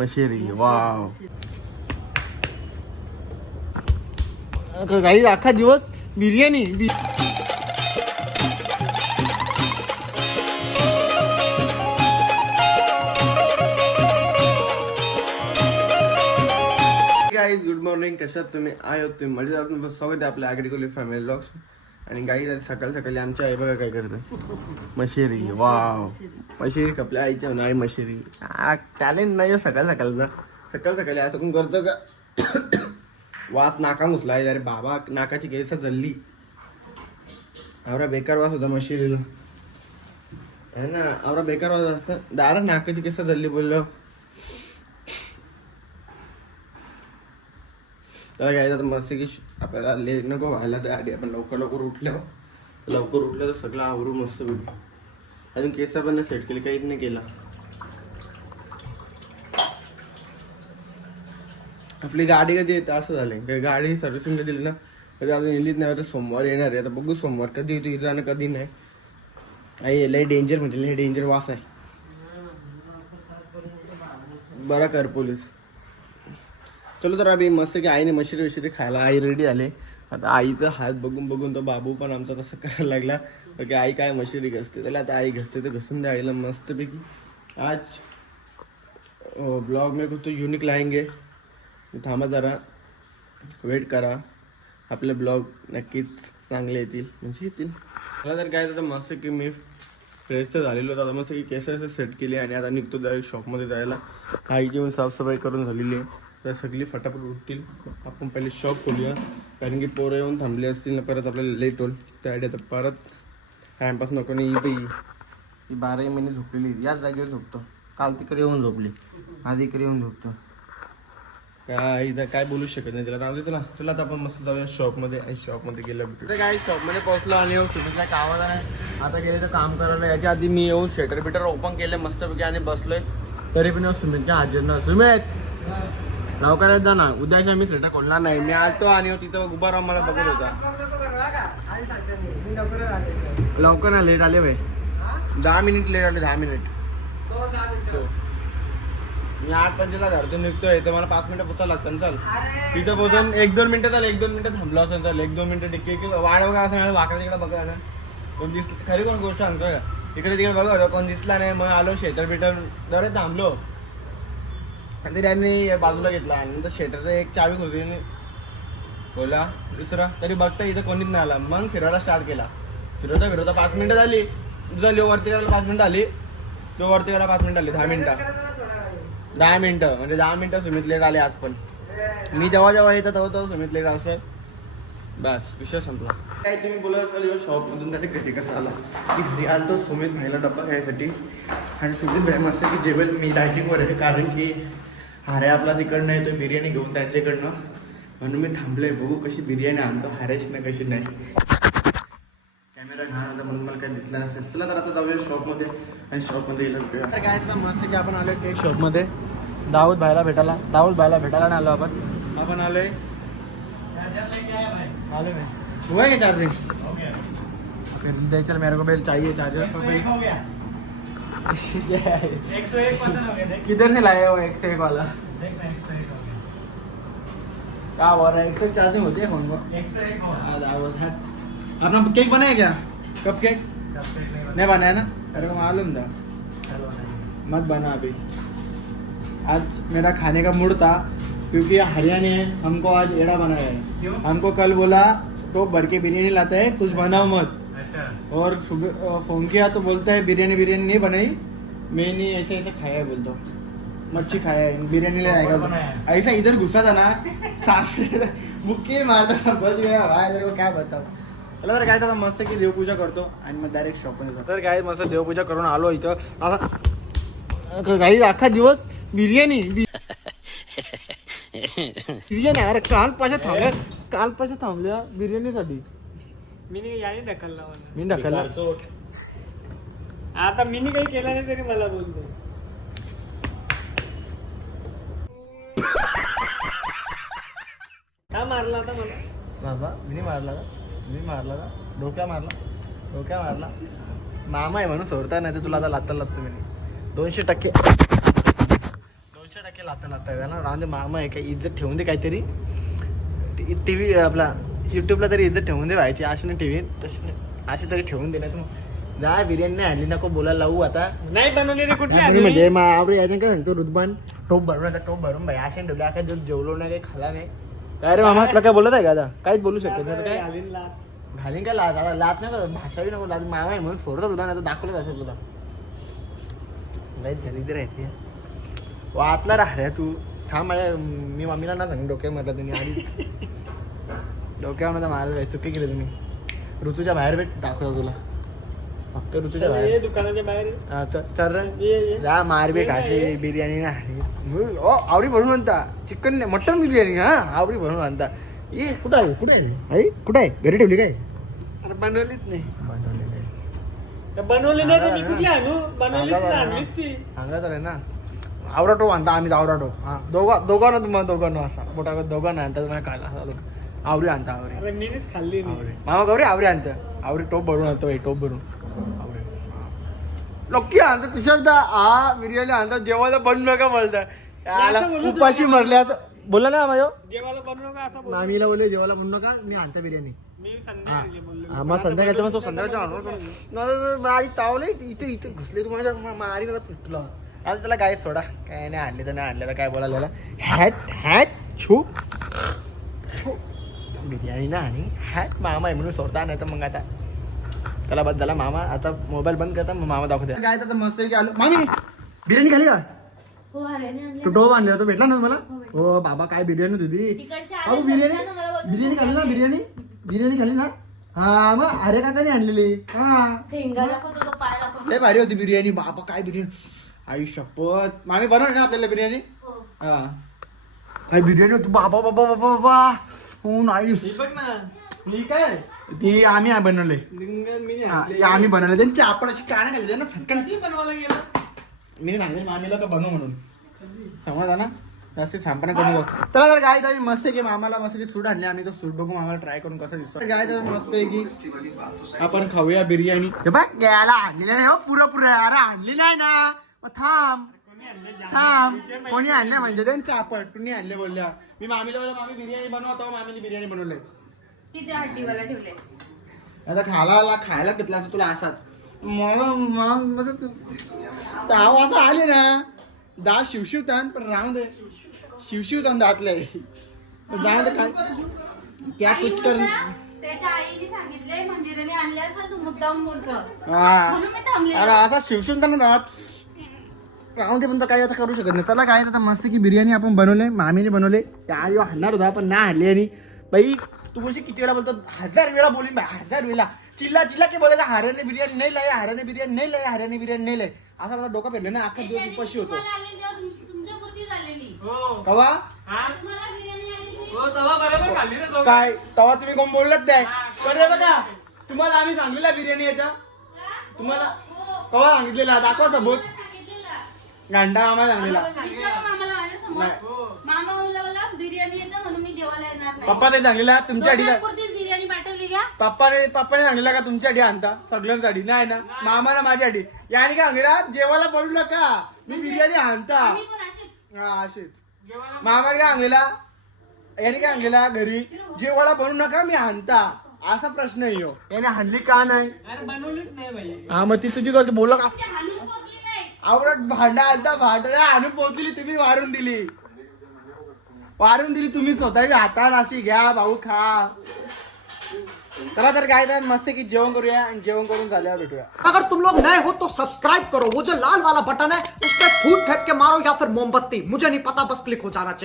मशेरी wow. काही अख्खा दिवस बिर्याणी गुड मॉर्निंग कशात तुम्ही? आय होत तुम्ही मजेत आहात. तुमचं स्वागत आहे आपल्या आगरीकोली फॅमिली ब्लॉग्स आणि गाई आज सकाळ सकाळी आमच्या आई बघा काय करतं मशेरी वाव. मशेरी कपल्या आईच्या नाही मशेरी. टॅलेंट नाही सकाळ सकाळचा सकाळ सकाळी असं कोण करतो का? वास नाका मुसला अरे बाबा नाकाची केस जल्ली आवरा बेकार वास होता मशेरीला. है ना? आवरा बेकार वास असतं. दारा नाकाची केस जल्ली बोललो. तर काय तर मस्त की आपल्याला लेट नको व्हायला त्याआधी आपण लवकर लवकर उठल्यावर लवकर उठलं तर सगळं आवरू मस्त भेटू. अजून केस पण सेट केले काहीच नाही केला. आपली गाडी कधी येते असं झालं काही गाडी सर्व्हिसिंग दिली ना कधी अजून येलीच नाही तर सोमवार येणार आहे. आता बघू सोमवार कधी येतो इथं आणि कधी नाही. आई लय डेंजर म्हणजे लय डेंजर वास आहे. बरा कर पोलीस. चलो तर आम्ही मस्त की आईने मशिरी वशिरी खायला आई रेडी आले. आता आईचा हात बघून बघून तो बाबू पण आमचा तसं करायला लागला. की आई काय मशिरी घसते त्याला आता आई घसते तर घसून द्या आईला मस्तपैकी. आज ब्लॉग में कुछ तो युनिक लाएंगे थांबा जरा वेट करा. आपले ब्लॉग नक्कीच चांगले येतील म्हणजे येतील. मला तर काय तर मस्त की मी फ्रेश तर झालेलो होतो. आता मस्त की केस सेट केले आणि आता निघतो डायरेक्ट शॉपमध्ये जायला. आईची पण साफसफाई करून झालेली आहे. तर सगळी फटाफट उठतील. आपण पहिले शॉप खोलूया. कारण की पोरं येऊन थांबले असतील ना परत आपल्याला लेट होईल. त्यासाठी आता परत टाइमपास नको. नाही बाई ही बाराही महिने झोपलेली. याच जागेवर झोपतो. काल तिकडे येऊन झोपली. आज इकडे येऊन झोपतो. काय इथं काय बोलू शकत नाही. तिला दे तुला. तुला आता आपण मस्त जाऊया शॉपमध्ये आणि शॉपमध्ये गेलं भेटू काय शॉपमध्ये पोहोचलो आणि हो, सुटीच्या कामाला नाही. आता गेले तर काम करायला. याच्या आधी मी येऊन शेटर बिटर ओपन केले मस्तपैकी आणि बसलोय. तरी पण हो, सुमितच्या हाजीर ना सुमित! लवकर येत जा ना. उद्याच्या मी स्वेटर खोलणार नाही. मी आलतो आणि हो तिथं उभा राहून मला बघत होता. लवकर ना लेट आले भाई दहा मिनिट लेट आले दहा मिनिट हो. मी आठ पंचेला घरातून निघतोय तर मला पाच मिनिटं पोचा लागतं चल. तिथं पोहोचून एक दोन मिनिटं चाल एक दोन मिनिटं थांबलो असेल चल. एक दोन मिनिटं टिके वाढ बघा असं वाकडा तिकडे बघा असं कोण दिस खरी कोण गोष्ट सांगतोय? का इकडे तिकडे बघा होतं कोण दिसला नाही. मग आलो शेटर बिटर जरा थांबलो. त्यांनी बाजूला घेतला आणि नंतर शेटरचा एक चावी होती आणि बोला दुसरा. तरी बघता इथं कोणीच नाही आला. मग फिरायला स्टार्ट केला. फिरवता फिरवता पाच मिनिटं झाली. झाली वरती करायला पाच मिनिटं आली. तो वरती करायला पाच मिनिटं आली. दहा मिनिटं. दहा मिनिटं. म्हणजे दहा मिनिटं सुमित लेट आले आज पण. मी जेव्हा जेव्हा येतो तेव्हा तेव्हा सुमित लेट असं. बस. विषय संपला. काय तुम्ही बोलत असाल यो शॉपमधून त्याने घरी कसा आला? की घरी आलो तो सुमित भाईला डब्बा खायसाठी आणि सुमित भाई मस्त की जेवेल मी डायटिंगवर आहे कारण की हारे आपला तिकडनं येतो बिर्याणी घेऊन त्यांच्याकडनं. म्हणून मी थांबलोय बघू कशी बिर्याणी आणतो हारेश ना कशी नाही. कॅमेरा घाण होता म्हणून मला काही दिसला नसेल. चला तर आता जाऊया शॉपमध्ये आणि शॉपमध्ये गेलं काय तर मस्त की आपण आलोय केक शॉपमध्ये. दाऊद भाईला भेटायला दाऊद भाईला भेटायला नाही आलो आपण. आपण आलोय. आलो मैं. हुआ है क्या चार्जिंग चल मेरे को पहले चाहिए चार्जर किधर से लाया हो एक से एक वाला? देखना एक सौ एक हो क्या बोल रहा है एक से चार्जिंग होती है फ़ोन को? सौ एक हो आधा वो था अपना केक बनाया क्या? कप केक नहीं बनाया। ना? मेरे को मालूम था। मत बना अभी। आज मेरा खाने का मूड था क्योंकि हरियाणा है हमको आज एड़ा बनाया है। हमको कल बोला तो भर के बिरयानी लाता है कुछ बनाओ मत। और सुबह फोन किया तो बोलता है बिरयानी बिरयानी नहीं बनाई। मैंने ऐसे ऐसे खाया है बोलता मच्छी खाया है बिरयानी ले आएगा। ऐसा इधर घुसा था ना सामने मुक्के मारता था बच गया। भाई तेरे को क्या बताओ चला तर काय तर मस्त की देवपूजा करतो। आणि मग डायरेक्ट जातो तर काय मस्त देवपूजा करून आलो इथं। असा काही अख्खा दिवस बिर्याणी बिर्याणी अरे काल पाशा थांबल्या काल पाशा थांबल्या बिर्याणीसाठी मी याने ढकलला मला. मी ढकलला. आता मी काही केलं नाही तरी मला बोलतो का मारला आता मला? बाबा मी मारला का? मी मारला का? डोक्या मारला? डोक्या मारला? मामा आहे म्हणून सोडता नाही तर तुला आता लागता लागतं मी. दोनशे टक्के. दोनशे टक्के लाता लाता आहे ना राहून दे मामा आहे काय इज्जत ठेवून दे काहीतरी. टी व्ही आपला युट्यूबला तरी इज्जत ठेवून दे व्हायची अशी टी व्ही तशी. अशी तरी ठेवून दे. नाही तर जा बिर्याणी नाही आणली नको बोलायला लावू आता. नाही बनवली रे कुठली आणली? म्हणजे मावरे याने काय सांगतो रुदबान टोप भरून आता टोप भरून भाई. असे ठेवले. काय जो जेवलो नाही काही खाला नाही. काय रे मामा तुला काय बोलत आहे का आता? काहीच बोलू शकत आता काय? घालीन काय लात? आता लात नाही का? भाषावी नको लात. मामा आहे म्हणून सोडतो तुला नाही तर दाखवलं असेल तुला. लय दरिद्र आहे ते. वाटला राह रे तू. थांब माझ्या मी मम्मीला ना सांग डोक्यात मारलं तुम्ही आधीच डोक्यावर मारत आहे चुकी केली तुम्ही? ऋतूच्या बाहेर भेट दाखवतो तुला. फक्त ऋतूच्या बाहेर. दुकानाच्या बाहेर. ये. चल चल रे. ये ये. जा मारबे खाशी बिर्याणी नाही ओ आवरी भरून म्हणता चिकन नाही मटन बिर्याणी हा. आवरी भरून म्हणता ये. कुठं आहे? कुठे आहे? कुठं आहे? घरी ठेवली काय? अरे बनवलीच नाही. तर बनवली नाही तर मी सांगा कुठली आणू? बनवलीच सांगा नाही. आणलीच ती. तर आहे ना. आवराटो आणता आम्ही आवराटो. हा दोघा दोघांना तुम्हाला दोघांना असा. मोठा दोघांना आणता तुम्हाला काला असा. आवरी आणता आवरी. अरे मीच खाल्ली नाही आवरी. मामा गौरी आवरी आणतं. आवरी टोप भरून आणतो बाई टोप भरून. आवरी. लोकी आणतं तिसर हा बिर्याणी आणतात जेवायला बनू नका बोलता. बोलत उपाशी. मरल्या बोला ना माझ्या जेवायला बनवू का असं बोल मामीला बोलले जेवायला म्हणू नका मी आणतो बिर्याणी. मी संध्याकाळी बोललो. हा मग संध्याकाळच्या तो संध्याकाळच्या माझी तावले इथे इथे घुसले तुम्हाला मारी ना तुला आता त्याला काय सोडा. काय नाही आणले तर नाही आणले तर काय बोलायला हॅट हॅट छू. बिर्याणी ना आणि हॅट मामा आहे म्हणून सोडता नाही तर मग आता त्याला बस झाला मामा आता मोबाईल बंद करता मग मामा दाखवते. काय तर मस्त की आलो. मामी बिर्याणी खाली का? हो तू टोप आणले तो भेटला ना तुम्हाला? हो बाबा काय बिर्याणी होती तिकडचे अहो आले बिर्याणी मला बिर्याणी खाल्ली ना बिर्याणी? बिर्याणी खाल्ली ना? हा मग अरे का नाही आणलेली. हा. भारी होती बिर्याणी बाबा काय बिर्याणी. आई शपथ. मामी बनव ना आपल्याला बिर्याणी? हो. हा. काय बिर्याणी होती? बाबा बाबा बाबा बाबा. हो नाईस ही बघ ना काय? ती आम्ही बनवले. लिंग मी नाही आणली. आम्ही बनवले. त्यांची आपण अशी काना खाल्ली ना छटकन ती बनवायला गेला? मी सांगितलं मामीला का बनव म्हणून. समजा ना? जास्त सांपणा करू बघ चला तर काय तर मस्त आहे की मामाला मस्त सूट आणली. आम्ही तो सूट बघू मामाला ट्राय करून कसं दिसतो. काय तर मस्त आहे की आपण खाऊया बिर्याणी. हे बघ घ्यायला आणलेलं नाही हो पुरं पुरं अरे आणली नाही ना. मग थांब. थांब. कोणी आणले म्हणजे? त्यांचं आपण तुम्ही आणले बोलल्या? मी मामीला बोलला मामी बिर्याणी बनवतो मामीने बिर्याणी बनवलंय. तिथे हड्डीवाला ठेवले? आता खायला खायला घेतला असं तुला असाच. मला मग मग ताव आता आले ना. दात शिवशिवतान पण राहून दे. शिवशिवतान दातले जाऊ दे काय. त्या कुछ कर त्याच्या आईने सांगितले म्हणजे त्याने आणले असेल तू मुद्दाम बोलतो हा. म्हणून मी थांबले अरे आता शिवशिवताना दात. राहून दे पण तो काही आता करू शकत नाही. त्याला काय आता मस्त की बिर्याणी आपण बनवले मामीने बनवले. त्यावेळी हाणणार होता पण नाही हाणली आणि बाई तू बोलशी किती वेळा बोलतो? हजार वेळा बोलीन बाई हजार वेळा. चिल्ला चिल्ला की बोलायचा? हाराने बिर्याणी नाही लय हाराने बिर्याणी नाही लय हाराने बिर्याणी नाही लय. असा मला डोका फिरले ना अख्खा दिवस उपाशी होतो. हो. कवा? हा? हो. काय? तवा तुम्ही कोण बोललात नाही. बरे बघा तुम्हाला आम्ही सांगलेला बिर्याणी येतं तुम्हाला कवा सांगितलेला दाखवा सबूत. घंटा आम्हाला सांगलेला विचारा मामाला. हो. मामा बोलला मला बिर्याणी येतं म्हणून मी जेवायला येणार नाही. पप्पा ते सांगलेला तुमच्या अडी दोघांपुरतीच बिर्याणी पाठवली का? पप्पाने पप्पाने सांगलेला का तुमच्या अडी आणता सगळ्यांसाठी नाही ना मामाला माझ्या अडी याने काय सांगलेला जेवायला पडू नका मी बिर्याणी आणता. आम्ही पण असेच हा जेवायला मामाने काय सांगलेला याने काय सांगलेला घरी जेवायला बनवू नका मी आणता. असा प्रश्न आहे ह्यो. याने हाणली का नाही? अरे बनवलीच नाही भाई हा मग ती तुझी गलती बोलला का? आवडत भांडा आता, भांडा आणून पोहोचली, तुम्ही वारून दिली. वारून दिली तुम्ही स्वतः हातात अशी घ्या, भाऊ खा. चला तर काय तर मस्त की जेवण करूया आणि जेवण करून झाल्यावर भेटूया. अगर तुम लोग नए हो तो सब्सक्राइब करो, वो जो लाल वाला बटन है, उस पर फूट फेंक के मारो या फिर मोमबत्ती, मुझे नहीं पता, बस क्लिक हो जाना चाहिए।